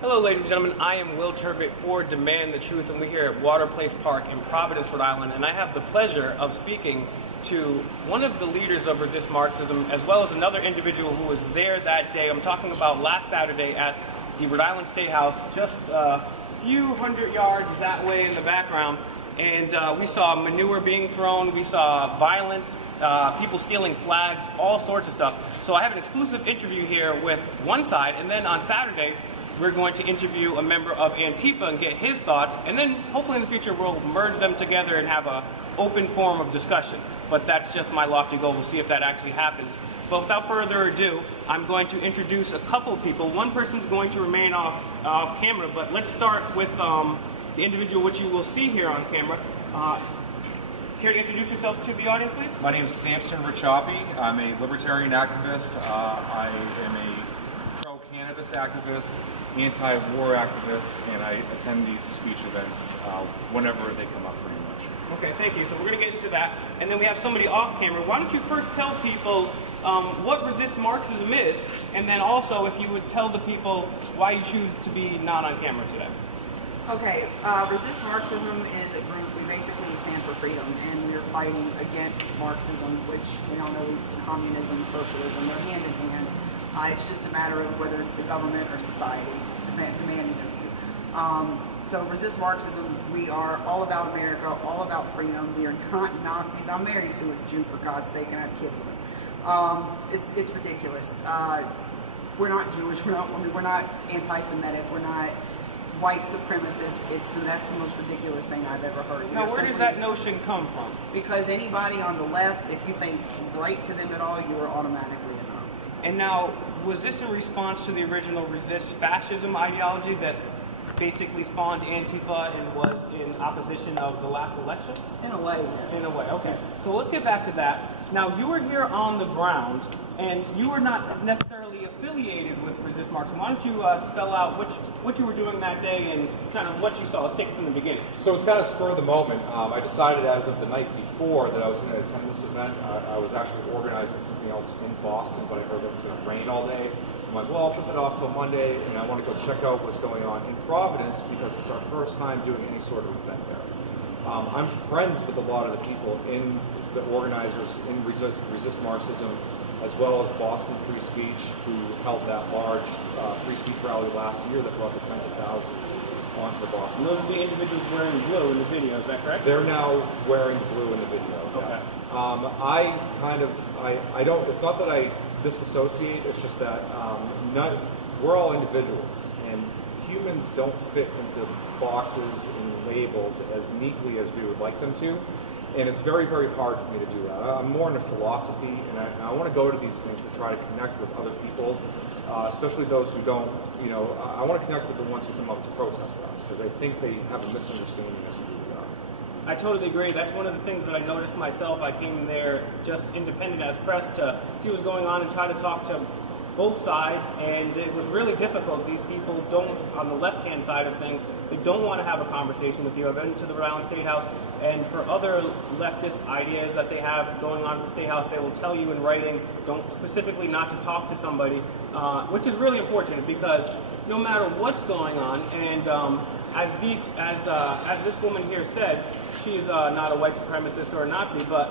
Hello, ladies and gentlemen. I am Will Turbett for Demand the Truth, and we're here at Water Place Park in Providence, Rhode Island, and I have the pleasure of speaking to one of the leaders of Resist Marxism, as well as another individual who was there that day. I'm talking about last Saturday at the Rhode Island State House, just a few hundred yards that way in the background, and we saw manure being thrown, we saw violence, people stealing flags, all sorts of stuff. So I have an exclusive interview here with one side, and then on Saturday, we're going to interview a member of Antifa and get his thoughts, and then hopefully in the future we'll merge them together and have an open forum of discussion. But that's just my lofty goal. We'll see if that actually happens. But without further ado, I'm going to introduce a couple of people. One person's going to remain off camera, but let's start with the individual which you will see here on camera. Care to introduce yourself to the audience, please? My name is Samson Richapi. I'm a libertarian activist. I am a pro-cannabis activist, anti-war activist, and I attend these speech events whenever they come up, pretty much. Okay, thank you. So we're going to get into that. And then we have somebody off camera. Why don't you first tell people what Resist Marxism is, and then also if you would tell the people why you choose to be not on camera today. Okay, Resist Marxism is a group. We basically stand for freedom, and we're fighting against Marxism, which we all know leads to communism, socialism. They're hand in hand. It's just a matter of whether it's the government or society demanding of you. So Resist Marxism, we are all about America, all about freedom. We are not Nazis. I'm married to a Jew, for God's sake, and I have kids with him. It's ridiculous. We're not Jewish. We're not anti-Semitic. We're not white supremacists. That's the most ridiculous thing I've ever heard. Now, where does that notion come from? Because anybody on the left, if you think right to them at all, you are automatically a Nazi. And now, was this in response to the original Resist Fascism ideology that basically spawned Antifa and was in opposition of the last election? In a way, yes. In a way, okay. So let's get back to that. Now, you were here on the ground, and you were not necessarily affiliated with Resist Marxism. Why don't you spell out what you were doing that day and kind of what you saw? Let's take it from the beginning. So it's kind of spur of the moment. I decided as of the night before that I was going to attend this event. I was actually organizing something else in Boston, but I heard that it was going to rain all day. I'm like, well, I'll put that off till Monday, and I want to go check out what's going on in Providence because it's our first time doing any sort of event there. I'm friends with a lot of the people in the organizers in Resist Marxism, as well as Boston Free Speech, who held that large free speech rally last year that brought the tens of thousands onto the Boston. And those are the individuals wearing blue in the video, is that correct? They're now wearing blue in the video. Okay. I don't, it's not that I disassociate, it's just that we're all individuals, and humans don't fit into boxes and labels as neatly as we would like them to. And it's very, very hard for me to do that. I'm more into philosophy, and I want to go to these things to try to connect with other people, especially those who don't, I want to connect with the ones who come up to protest us, because I think they have a misunderstanding as we really are. I totally agree. That's one of the things that I noticed myself. I came there just independent as press to see what was going on and try to talk to both sides, and it was really difficult. These people don't, on the left-hand side of things, they don't want to have a conversation with you. I've been to the Rhode Island State House, and for other leftist ideas that they have going on at the State House, they will tell you in writing, don't specifically not to talk to somebody, which is really unfortunate because no matter what's going on, and as this woman here said, she's not a white supremacist or a Nazi, but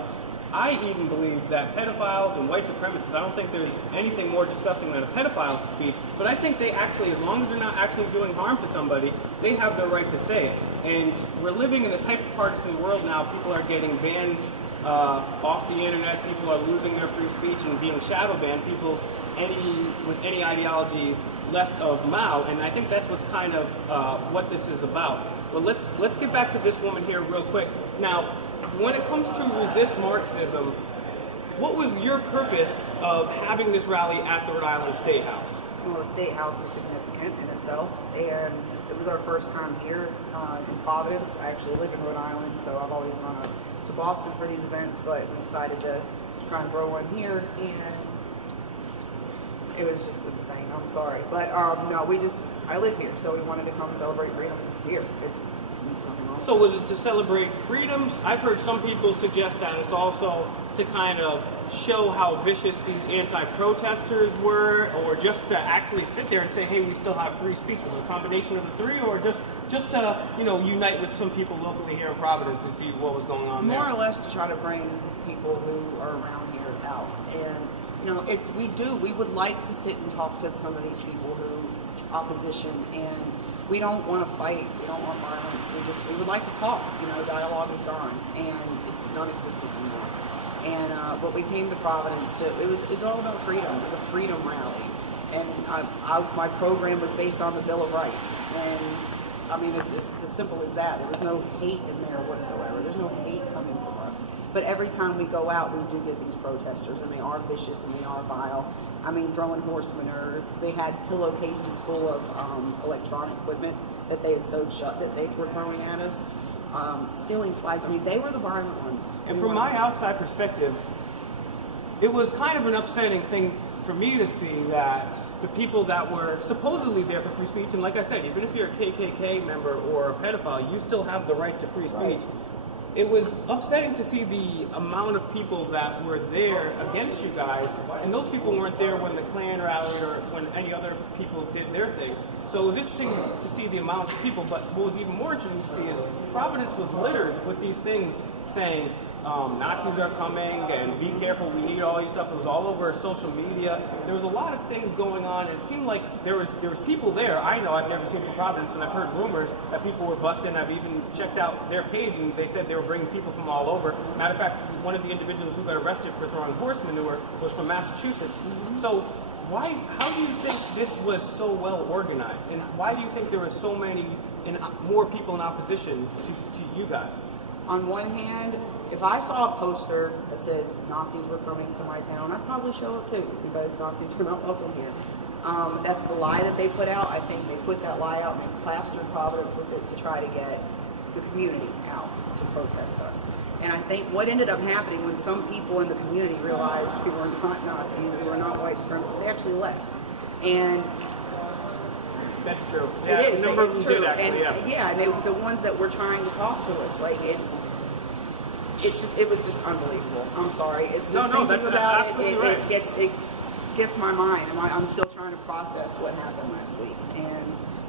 I even believe that pedophiles and white supremacists, I don't think there's anything more disgusting than a pedophile's speech, but I think they actually, as long as they're not actually doing harm to somebody, they have the right to say it. And we're living in this hyper-partisan world now. People are getting banned off the internet. People are losing their free speech and being shadow banned. People with any ideology left of Mao, and I think that's what's kind of what this is about. But let's get back to this woman here real quick. Now, when it comes to Resist Marxism, what was your purpose of having this rally at the Rhode Island State House? Well, the State House is significant in itself, and it was our first time here in Providence. I actually live in Rhode Island, so I've always gone to Boston for these events, but we decided to try and throw one here, and it was just insane. I'm sorry. But no, I live here, so we wanted to come celebrate freedom here. There's nothing wrong So was it to celebrate freedoms? I've heard some people suggest that it's also to kind of show how vicious these anti-protesters were, or just to actually sit there and say, hey, we still have free speech? Was it a combination of the three, or just to, you know, unite with some people locally here in Providence to see what was going on there? More or less to try to bring people who are around here out. And, you know, we would like to sit and talk to some of these people who, opposition, and we don't want to fight, we don't want violence, we would like to talk. You know, dialogue is gone, and it's non-existent anymore. And but we came to Providence it was all about freedom. It was a freedom rally, and my program was based on the Bill of Rights. And I mean, it's as simple as that. There was no hate in there whatsoever. There's no hate coming from us. But every time we go out, we do get these protesters, and they are vicious and they are vile. I mean, throwing horse manure. They had pillowcases full of electronic equipment that they had sewed shut that they were throwing at us. Stealing flags. I mean, they were the violent ones. And from my outside perspective, it was kind of an upsetting thing for me to see that the people that were supposedly there for free speech, and like I said, even if you're a KKK member or a pedophile, you still have the right to free speech. Right. It was upsetting to see the amount of people that were there against you guys, and those people weren't there when the Klan rallied or when any other people did their things. So it was interesting to see the amount of people, but what was even more interesting to see is Providence was littered with these things saying, Nazis are coming, and be careful, we need all these stuff. It was all over social media. There was a lot of things going on, and it seemed like there was people there. I know I've never seen from Providence, and I've heard rumors that people were busted. I've even checked out their page, and they said they were bringing people from all over. Matter of fact, one of the individuals who got arrested for throwing horse manure was from Massachusetts. So how do you think this was so well organized, and why do you think there were so many more people in opposition to you guys? On one hand, if I saw a poster that said Nazis were coming to my town, I'd probably show up too, because Nazis are not welcome here. That's the lie that they put out. I think they put that lie out and they plastered Providence with it to try to get the community out to protest us. And I think what ended up happening when some people in the community realized we were not Nazis, we were not white supremacists, they actually left. And that's true. Yeah, it is. A number of them true. did actually. And the ones that were trying to talk to us, like it was just unbelievable. I'm sorry. It's just thinking about it gets my mind. I'm still trying to process what happened last week.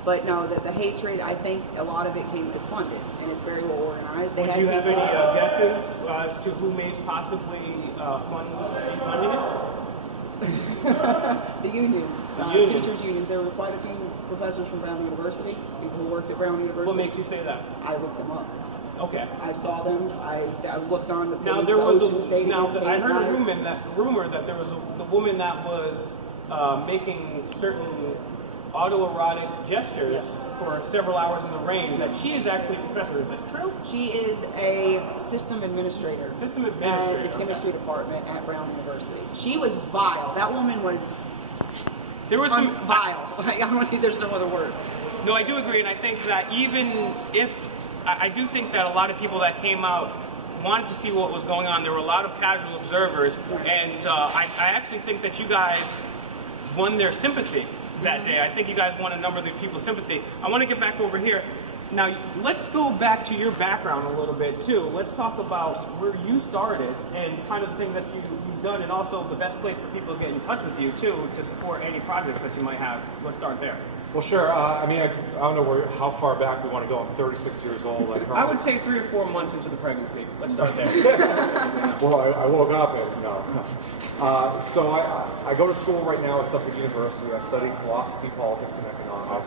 But no, the hatred, I think a lot of it's funded, and it's very well organized. Do you have any guesses as to who may possibly be funding it? The unions. Teachers' unions. There were quite a few professors from Brown University, people who worked at Brown University. What makes you say that? I looked them up. Okay. I saw them. I looked on the page. Now there was I heard a rumor that there was the woman that was making certain autoerotic gestures for several hours in the rain. That she is actually a professor. Is this true? She is a system administrator. System administrator. At the chemistry department at Brown University. She was vile. That woman was. There was some vile. I don't think there's no other word. No, I do agree, and I think that even if I do think that a lot of people that came out wanted to see what was going on. There were a lot of casual observers, and I actually think that you guys won their sympathy that day. I think you guys won a number of the people's sympathy. I want to get back over here. Now, let's go back to your background a little bit, too. Let's talk about where you started and kind of the things that you've done, and also the best place for people to get in touch with you, too, to support any projects that you might have. Let's start there. Well, sure. I mean, I don't know how far back we want to go. I'm 36 years old. I would say 3 or 4 months into the pregnancy. Let's start there. Well, I woke up and no. So I go to school right now at Suffolk University. I study philosophy, politics, and economics.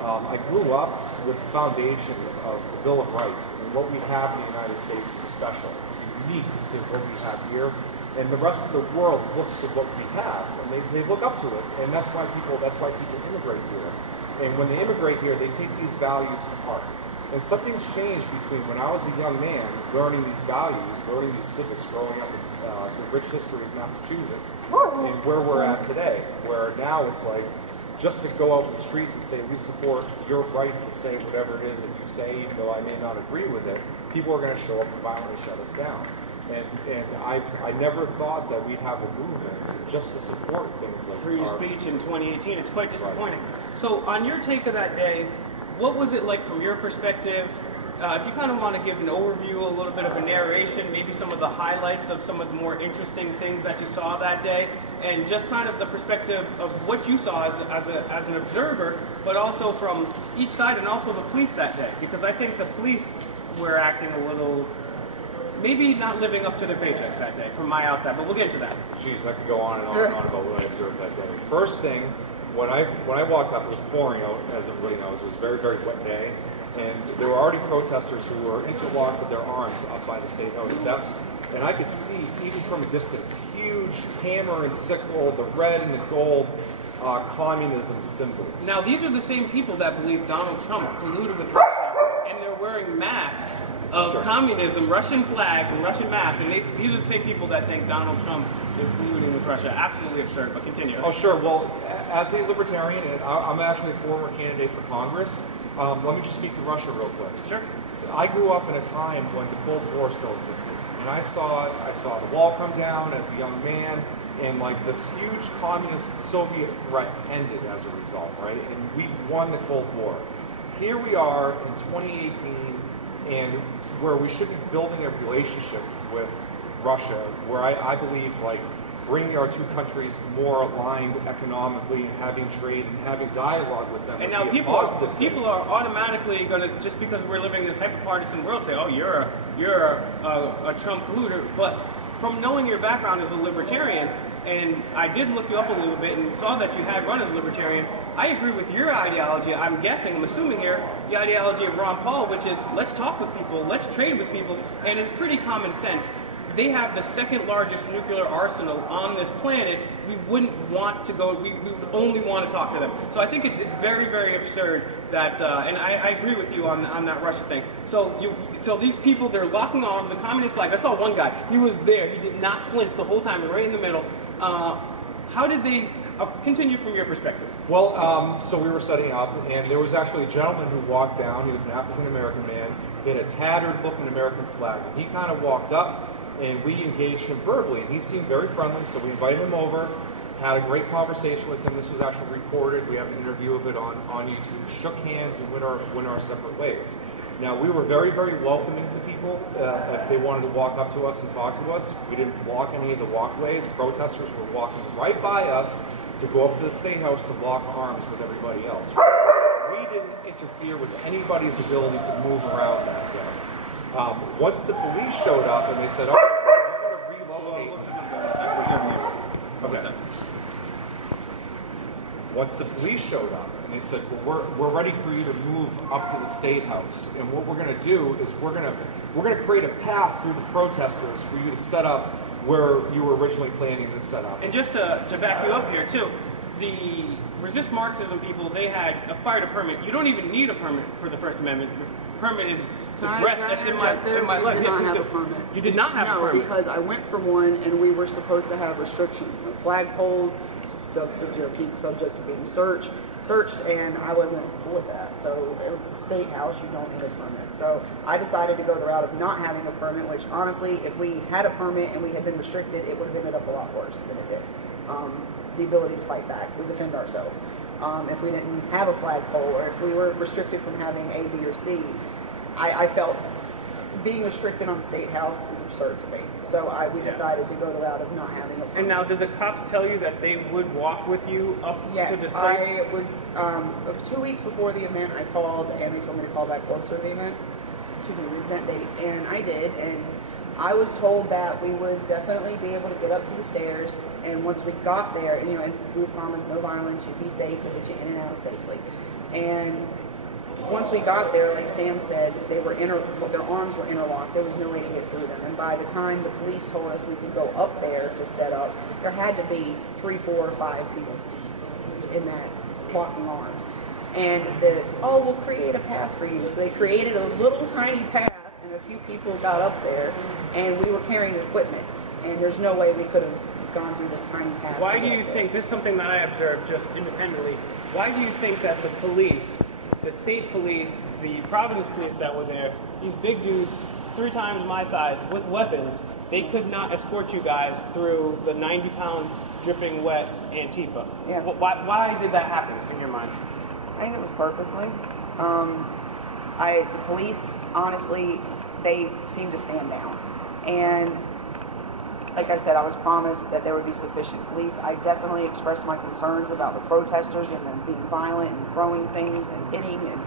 I grew up with the foundation of the Bill of Rights. And what we have in the United States is special. It's unique to what we have here. And the rest of the world looks to what we have, and they look up to it, and that's why people immigrate here. And when they immigrate here, they take these values to heart. And something's changed between when I was a young man, learning these values, learning these civics, growing up in the rich history of Massachusetts, and where we're at today, where now it's like, just to go out in the streets and say, we support your right to say whatever it is that you say, even though I may not agree with it, people are going to show up and violently shut us down. And I never thought that we'd have a movement just to support things like free speech in 2018. It's quite disappointing. Right. So on your take of that day, what was it like from your perspective? if you kind of want to give an overview, a little bit of a narration, maybe some of the highlights of some of the more interesting things that you saw that day, and just kind of the perspective of what you saw as an observer, but also from each side, and also the police that day, because I think the police were acting a little, maybe not living up to their paychecks that day from my outside, but we'll get into that. Jeez, I could go on and on and on about what I observed that day. First thing, when I walked up, it was pouring out, as everybody knows. It was a very, very wet day. And there were already protesters who were interlocked with their arms up by the State House steps. And I could see, even from a distance, huge hammer and sickle, the red and the gold communism symbols. Now, these are the same people that believe Donald Trump colluded with Russia, and they're wearing masks of communism, Russian flags and Russian masks. And these are the same people that think Donald Trump is colluding with Russia. Absolutely absurd, but continue. Oh, sure. Well, as a libertarian, and I'm actually a former candidate for Congress, let me just speak to Russia real quick. Sure. So I grew up in a time when the Cold War still existed, and I saw the wall come down as a young man, and like this huge communist Soviet threat ended as a result, right? And we won the Cold War. Here we are in 2018, and where we should be building a relationship with Russia, where I believe like bringing our two countries more aligned economically and having trade and having dialogue with them. And now people are automatically going to, just because we're living in this hyper-partisan world, say, oh, you're a Trump colluder. But from knowing your background as a libertarian, and I did look you up a little bit and saw that you had run as a libertarian, I agree with your ideology. I'm assuming here, the ideology of Ron Paul, which is let's talk with people, let's trade with people, and it's pretty common sense. They have the second largest nuclear arsenal on this planet. We wouldn't want to go, we would only want to talk to them. So I think it's very, very absurd that, and I agree with you on that Russia thing. So these people, they're locking arms, the communist flags. I saw one guy, he was there, he did not flinch the whole time, right in the middle. How did they, continue from your perspective? Well, so we were setting up, and there was actually a gentleman who walked down. He was an African-American man. He had a tattered looking American flag. And he kind of walked up, and we engaged him verbally, and he seemed very friendly, so we invited him over, had a great conversation with him. This was actually recorded. We have an interview of it on YouTube. Shook hands and went our separate ways. Now, we were very, very welcoming to people. If they wanted to walk up to us and talk to us, we didn't block any of the walkways. Protesters were walking right by us to go up to the State House to lock arms with everybody else. We didn't interfere with anybody's ability to move around that day. Once the police showed up and they said, "Oh, we're going to relocate." Okay. Once the police showed up and they said, "Well, we're ready for you to move up to the State House, and what we're going to do is we're going to create a path through the protesters for you to set up where you were originally planning to set up." And just to back you up here too, the Resist Marxism people, they had acquired a permit. You don't even need a permit for the First Amendment. The permit is the breath that's in my life. We did not have a permit. You did not have a permit? No, because I went for one, and we were supposed to have restrictions. No flagpoles, subject to being searched, and I wasn't cool with that. So it was the State House, you don't need a permit. So I decided to go the route of not having a permit, which honestly, if we had a permit and we had been restricted, it would have ended up a lot worse than it did. The ability to fight back, to defend ourselves. If we didn't have a flagpole, or if we were restricted from having A, B, or C, I felt being restricted on the State House is absurd to me. So we decided to go the route of not having a permit. And now, did the cops tell you that they would walk with you up to this place? Yes, I was 2 weeks before the event. I called, and they told me to call back closer to the event. The event date, and I did, and I was told that we would definitely be able to get up to the stairs, and once we got there, and we were promised no violence, you'd be safe, we'll get you in and out safely. And once we got there, like Sam said, their arms were interlocked. There was no way to get through them. And by the time the police told us we could go up there to set up, there had to be 3, 4, or 5 people deep in that locking arms. And we'll create a path for you. So they created a little tiny path, and a few people got up there, and we were carrying equipment. And there's no way we could have gone through this tiny path. Why do you think, this is something that I observed just independently, why do you think that the police, the state police, the Providence police that were there, these big dudes, 3 times my size, with weapons, they could not escort you guys through the 90-pound dripping wet Antifa? Yeah. Why did that happen in your mind? I think it was purposely. The police, honestly, they seem to stand down. And like I said, I was promised that there would be sufficient police. I definitely expressed my concerns about the protesters and them being violent and throwing things and hitting and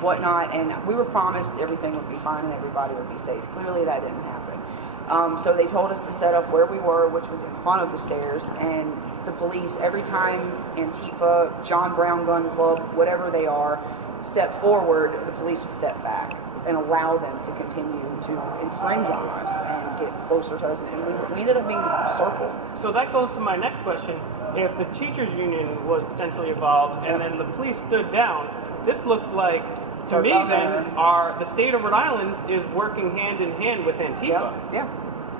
whatnot. And we were promised everything would be fine and everybody would be safe. Clearly that didn't happen. So they told us to set up where we were, which was in front of the stairs. And the police, every time Antifa, John Brown Gun Club, whatever they are, step forward, the police would step back and allow them to continue to infringe on us and get closer to us. And we ended up being circled. So that goes to my next question. If the teachers union was potentially involved and then the police stood down, this looks like, to me then, the state of Rhode Island is working hand in hand with Antifa. Yeah.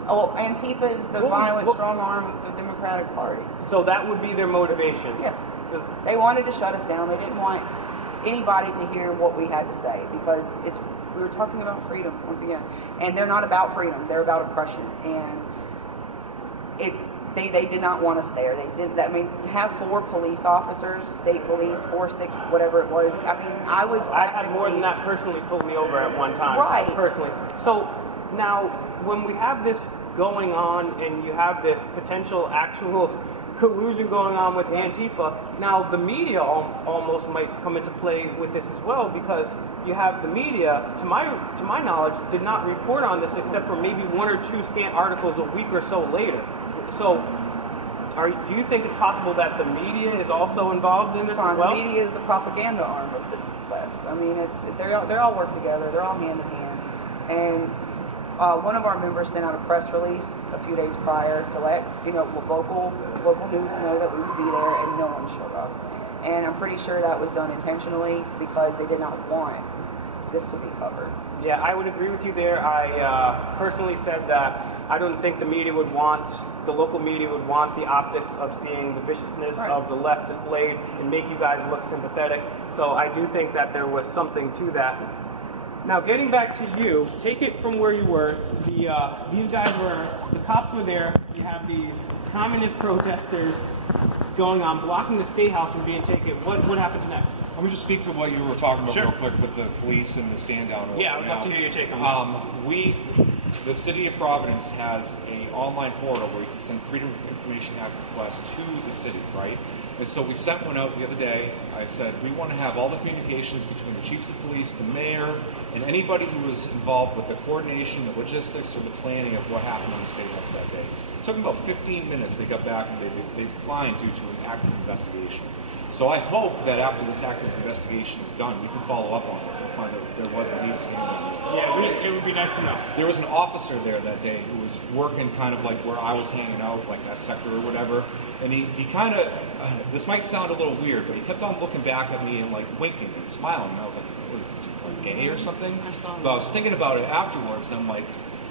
Oh, Antifa is the violent, strong arm of the Democratic Party. So that would be their motivation? Yes. They wanted to shut us down. They didn't want anybody to hear what we had to say because we were talking about freedom once again, and they're not about freedom, they're about oppression. And they did not want us there. They did that. I mean, to have 4 police officers, state police, 4, 6, whatever it was. I mean, I had more than that personally pull me over at one time. Right. Personally. So now, when we have this going on, and you have this potential actual collusion going on with Antifa, now the media almost might come into play with this as well, because you have the media, to my knowledge, did not report on this except for maybe 1 or 2 scant articles a week or so later. So, do you think it's possible that the media is also involved in this as well? The media is the propaganda arm of the left. I mean, they all work together. They're all hand in hand. And one of our members sent out a press release a few days prior to let local news know that we would be there, and no one showed up. And I'm pretty sure that was done intentionally because they did not want this to be covered. Yeah, I would agree with you there. I personally said that I don't think the local media would want the optics of seeing the viciousness of the left displayed and make you guys look sympathetic. So I do think that there was something to that. Now, getting back to you, take it from where you were. The cops were there. You have these communist protesters going on, blocking the State House from being taken. What happens next? Let me just speak to what you were talking about real quick with the police and the stand down. Yeah, I would love to hear your take on that. The City of Providence has an online portal where you can send Freedom of Information Act requests to the city, right? And so we sent one out the other day. I said, we want to have all the communications between the chiefs of police, the mayor, and anybody who was involved with the coordination, the logistics, or the planning of what happened on the State House that day. It took them about 15 minutes. They got back and they declined due to an active investigation. So I hope that after this active investigation is done, we can follow up on this and find out if there was indeed a stand-down. Yeah, it would be nice to know. There was an officer there that day who was working kind of like where I was hanging out, like that sector or whatever. And he kind of, this might sound a little weird, but he kept on looking back at me and like winking and smiling. And I was like, what is this dude, like gay or something? I saw that. But I was thinking about it afterwards, and I'm like,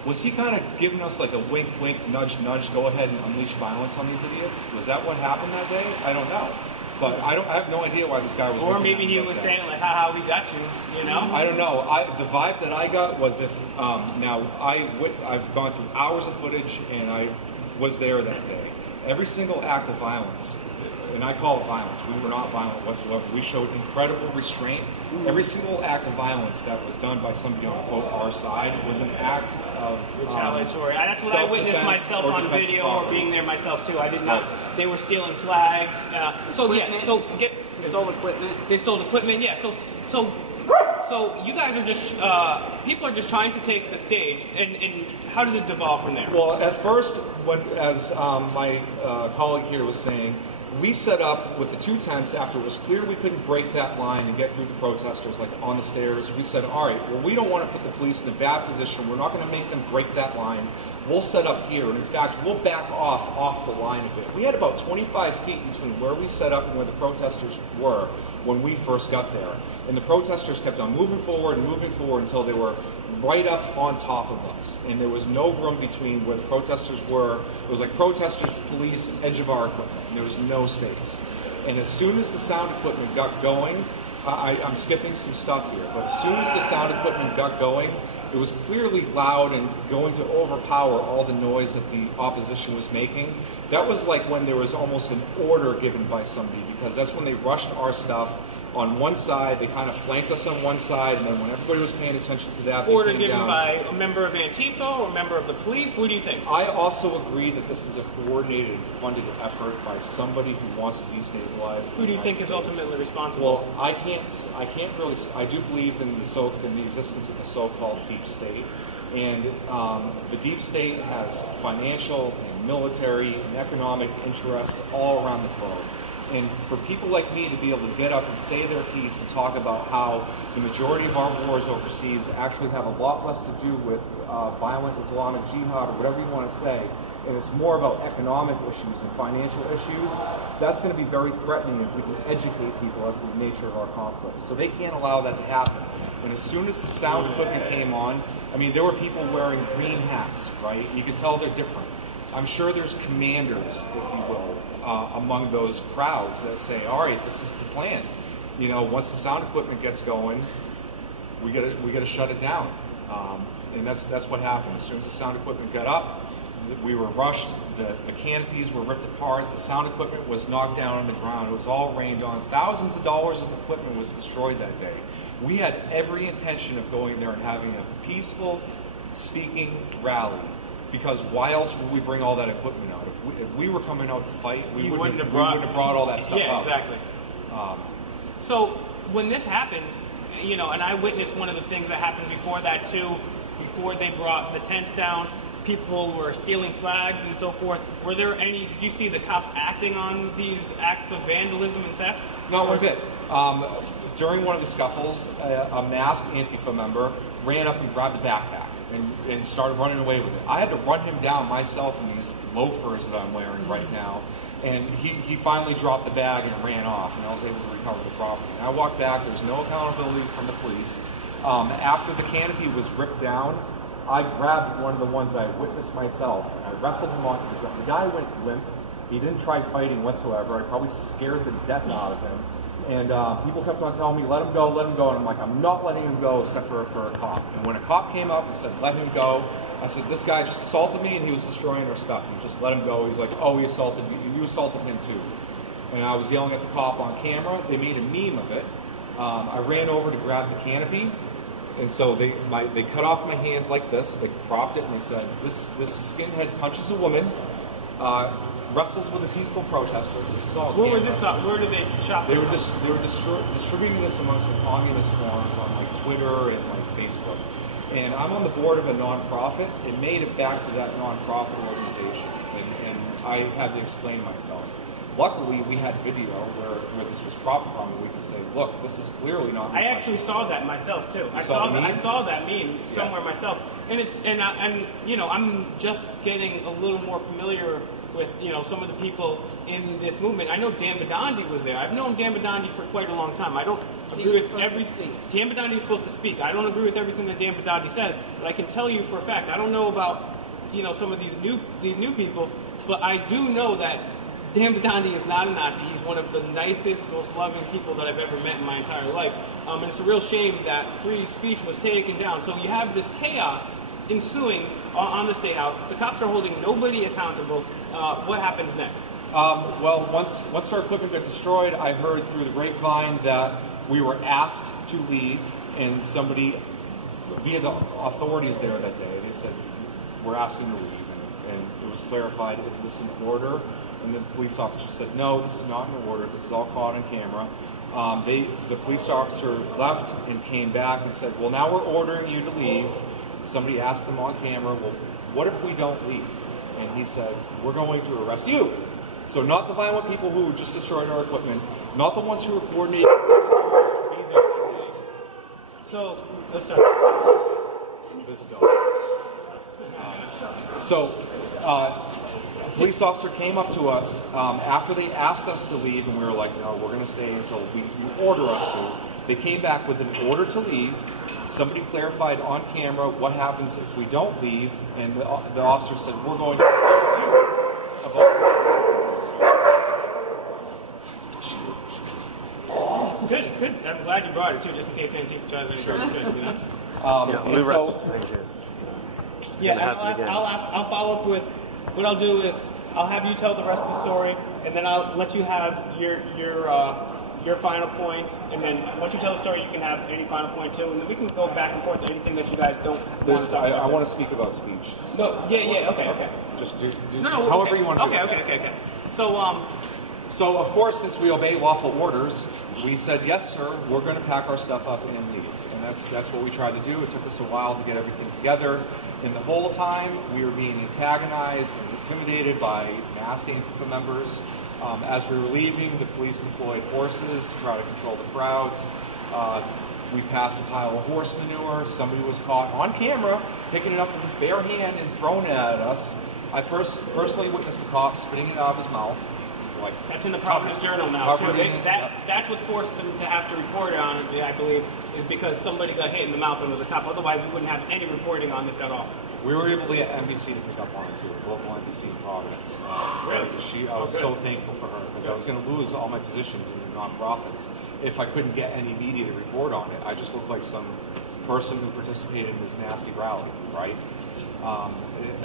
was he kind of giving us like a wink, wink, nudge, nudge, go ahead and unleash violence on these idiots? Was that what happened that day? I don't know. But I have no idea why this guy was. Or maybe he was saying like, "Haha, we got you," you know. I don't know. The vibe that I got was if now I've gone through hours of footage and I was there that day. Every single act of violence, and I call it violence. We were not violent whatsoever. We showed incredible restraint. Every single act of violence that was done by somebody on quote our side was an act of retaliatory. That's what I witnessed myself on video or being there myself too. I did not. They were stealing flags. They stole equipment. They stole equipment. Yeah. So you guys are just people are just trying to take the stage, and how does it devolve from there? Well, at first, as my colleague here was saying, we set up with the 2 tents after it was clear we couldn't break that line and get through the protesters, like on the stairs. We said, all right, well, we don't want to put the police in a bad position. We're not going to make them break that line. We'll set up here, and in fact, we'll back off the line a bit. We had about 25 feet between where we set up and where the protesters were when we first got there. And the protesters kept on moving forward until they were right up on top of us. And there was no room between where the protesters were. It was like protesters, police, edge of our equipment, and there was no space. And as soon as the sound equipment got going, I'm skipping some stuff here, but as soon as the sound equipment got going, it was clearly loud and going to overpower all the noise that the opposition was making. That was like when there was almost an order given by somebody, because that's when they rushed our stuff. on one side. They kind of flanked us on one side, and then when everybody was paying attention to that, Order they came given down. by a member of Antifa or a member of the police? What do you think? I also agree that this is a coordinated and funded effort by somebody who wants to destabilize. Who do you think is ultimately responsible? Well, I can't really. I do believe in the existence of the so-called deep state, and the deep state has financial and military and economic interests all around the globe. And for people like me to be able to get up and say their piece and talk about how the majority of our wars overseas actually have a lot less to do with violent Islamic jihad or whatever you want to say, and it's more about economic issues and financial issues, that's going to be very threatening if we can educate people as to the nature of our conflicts. So they can't allow that to happen. And as soon as the sound equipment came on, I mean, there were people wearing green hats, right? You could tell they're different. I'm sure there's commanders, if you will, among those crowds that say, all right, this is the plan. You know, once the sound equipment gets going, we gotta shut it down. And that's what happened. As soon as the sound equipment got up, we were rushed. The canopies were ripped apart. The sound equipment was knocked down on the ground. It was all rained on. Thousands of dollars of equipment was destroyed that day. We had every intention of going there and having a peaceful speaking rally. Because why else would we bring all that equipment out? If we were coming out to fight, we wouldn't have brought all that stuff out. Yeah, exactly. So when this happens, you know, and I witnessed one of the things that happened before that too, before they brought the tents down, people were stealing flags and so forth. Were there any, did you see the cops acting on these acts of vandalism and theft? Not one bit. During one of the scuffles, a masked Antifa member ran up and grabbed the backpack and started running away with it. I had to run him down myself in these loafers that I'm wearing right now. And he finally dropped the bag and ran off, and I was able to recover the property. And I walked back. There was no accountability from the police. After the canopy was ripped down, I grabbed one of the ones I witnessed myself, and I wrestled him onto the ground. The guy went limp. He didn't try fighting whatsoever. I probably scared the death out of him. And people kept on telling me, let him go, let him go. And I'm like, I'm not letting him go except for a cop. And when a cop came up and said, let him go, I said, this guy just assaulted me and he was destroying our stuff. And just let him go. He's like, oh, he assaulted you. You assaulted him too. And I was yelling at the cop on camera. They made a meme of it. I ran over to grab the canopy. And so they cut off my hand like this. They propped it and they said, this skinhead punches a woman, wrestles with a peaceful protester. This is all. Where was this up? Where did they shop this? They were distributing this amongst the communist forums on like Twitter and like Facebook. And I'm on the board of a nonprofit. It made it back to that nonprofit organization, and I had to explain myself. Luckily, we had video where this was cropped from, and we could say, "Look, this is clearly not." I actually saw that myself too. I saw that meme somewhere myself, and you know, I'm just getting a little more familiar with, you know, some of the people in this movement. I know Dan Bidandi was there. I've known Dan Bidandi for quite a long time. I don't agree with everything. Dan Bidandi is supposed to speak. I don't agree with everything that Dan Bidandi says, but I can tell you for a fact, I don't know about, you know, some of these new people, but I do know that Dan Bidandi is not a Nazi. He's one of the nicest, most loving people that I've ever met in my entire life. And it's a real shame that free speech was taken down. So you have this chaos ensuing on the State House. The cops are holding nobody accountable. What happens next? Well, once our equipment got destroyed, I heard through the grapevine that we were asked to leave, and somebody, via the authorities there that day, they said, we're asking to leave, and it was clarified, is this an order? And the police officer said, no, this is not an order, this is all caught on camera. The police officer left and came back and said, well, now we're ordering you to leave. Somebody asked them on camera, well, what if we don't leave? And he said, we're going to arrest you. So not the violent people who just destroyed our equipment, not the ones who were coordinating. So, let's start. This is a police officer came up to us after they asked us to leave, and we were like, no, we're going to stay until you order us to. They came back with an order to leave. Somebody clarified on camera what happens if we don't leave, and the officer said, we're going to arrest you. It's good, it's good. I'm glad you brought it too, just in case Antifa tries any questions, you know? I'll follow up with, what I'll do is, I'll have you tell the rest of the story, and then I'll let you have your your final point, and then once you tell the story, you can have any final point too, and then we can go back and forth to anything that you guys don't want to talk about. I want to speak about speech. No, yeah, okay. Just do No, however okay. you want to do it. Okay. So, of course, since we obey lawful orders, we said, yes, sir, we're going to pack our stuff up and leave. And that's what we tried to do. It took us a while to get everything together. And the whole time, we were being antagonized and intimidated by masked Antifa members. As we were leaving, the police deployed horses to try to control the crowds. We passed a pile of horse manure. Somebody was caught on camera picking it up with his bare hand and throwing it at us. I personally witnessed a cop spitting it out of his mouth. Like, that's in the Providence Journal now, too. Yep. That's what forced them to have to report it on it, I believe, is because somebody got hit in the mouth and was a cop. Otherwise, we wouldn't have any reporting on this at all. We were able to get NBC to pick up on it, too, local NBC in Providence. Really? I was so thankful for her, because I was going to lose all my positions in the nonprofits if I couldn't get any media to report on it. I just looked like some person who participated in this nasty rally, right?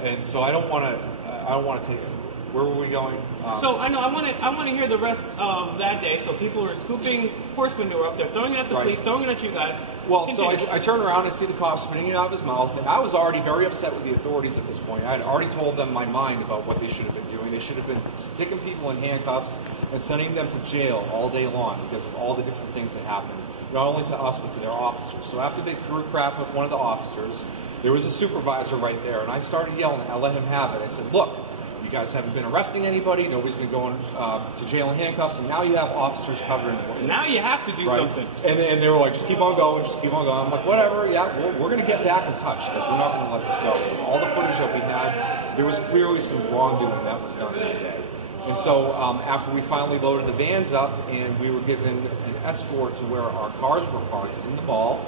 And so I don't want to take it. Where were we going? So I know I want to hear the rest of that day. So people are scooping horse manure up there, throwing it at the police, throwing it at you guys. Well, so I turn around and see the cop spitting it out of his mouth, and I was already very upset with the authorities at this point. I had already told them my mind about what they should have been doing. They should have been sticking people in handcuffs and sending them to jail all day long because of all the different things that happened, not only to us but to their officers. So after they threw crap at one of the officers, there was a supervisor right there, and I started yelling. I let him have it. I said, look, you guys haven't been arresting anybody. Nobody's been going to jail in handcuffs, and now you have officers covering it. Now you have to do something. And they were like, just keep on going, just keep on going. I'm like, whatever, yeah, we're going to get back in touch because we're not going to let this go. With all the footage that we had, there was clearly some wrongdoing that was done that day. And so after we finally loaded the vans up and we were given an escort to where our cars were parked in the mall,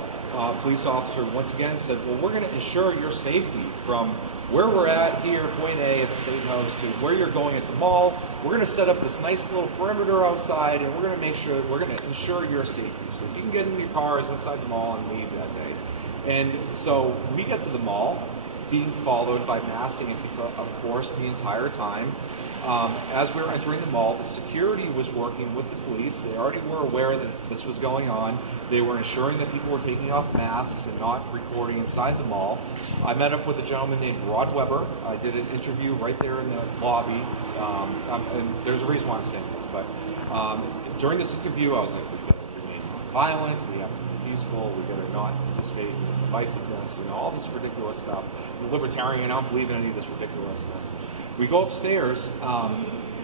police officer once again said, well, we're going to ensure your safety from where we're at here, point A at the State House, to where you're going at the mall. We're going to set up this nice little perimeter outside, and we're going to make sure, we're going to ensure your safety. So you can get in your cars inside the mall and leave that day. And so we get to the mall, being followed by masked Antifa, of course, the entire time. As we were entering the mall, the security was working with the police. They already were aware that this was going on. They were ensuring that people were taking off masks and not recording inside the mall. I met up with a gentleman named Rod Weber. I did an interview right there in the lobby. And there's a reason why I'm saying this, but during this interview, I was like, we've got to remain violent, we have to be peaceful, we've got to not participate in this divisiveness, all this ridiculous stuff. I'm a libertarian, I don't believe in any of this ridiculousness. We go upstairs.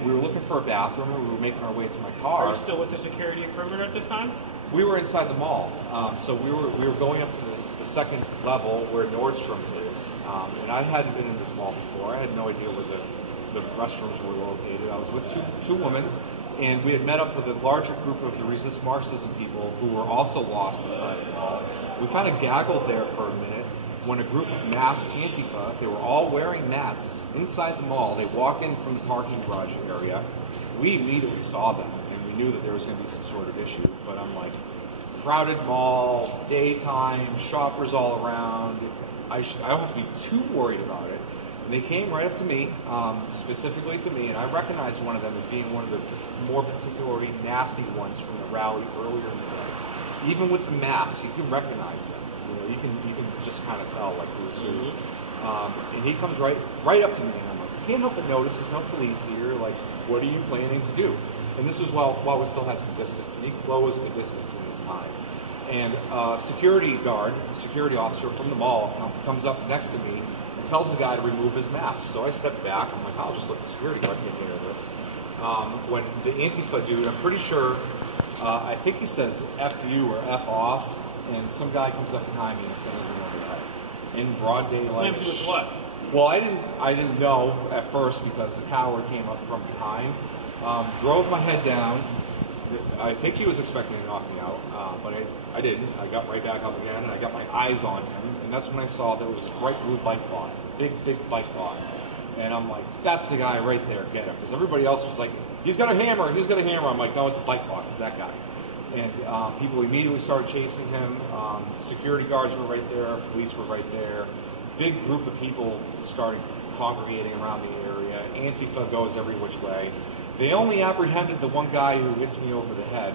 We were looking for a bathroom, and we were making our way to my car. Are you still with the security perimeter at this time? We were inside the mall, so we were going up to the second level where Nordstrom's is, and I hadn't been in this mall before. I had no idea where the restrooms were located. I was with two women, and we had met up with a larger group of the Resist Marxism people who were also lost inside the mall. We kind of gaggled there for a minute when a group of masked Antifa, they were all wearing masks inside the mall. They walked in from the parking garage area. We immediately saw them, and we knew that there was going to be some sort of issue. But I'm like, crowded mall, daytime, shoppers all around. I don't have to be too worried about it. And they came right up to me, specifically to me, and I recognized one of them as being one of the more particularly nasty ones from the rally earlier in the day. Even with the masks, you can recognize them. You can just kind of tell like who's who. And he comes right up to me, and I'm like, I can't help but notice there's no police here. Like, what are you planning to do? And this was while we still had some distance, and he closed the distance in this time. And security officer from the mall comes up next to me and tells the guy to remove his mask. So I step back. I'm like, I'll just let the security guard take care of this. When the Antifa dude, I'm pretty sure, I think he says F you or F off. And some guy comes up behind me and slams me over the head in broad daylight. Slams you with what? Well, I didn't know at first because the coward came up from behind, drove my head down. I think he was expecting to knock me out, but I didn't. I got right back up again, and I got my eyes on him, and that's when I saw there was a bright blue bike lot, big bike lot, and I'm like, that's the guy right there, get him, because everybody else was like, he's got a hammer. I'm like, no, it's a bike lot, it's that guy. And people immediately started chasing him. Security guards were right there. Police were right there. Big group of people started congregating around the area. Antifa goes every which way. They only apprehended the one guy who hits me over the head.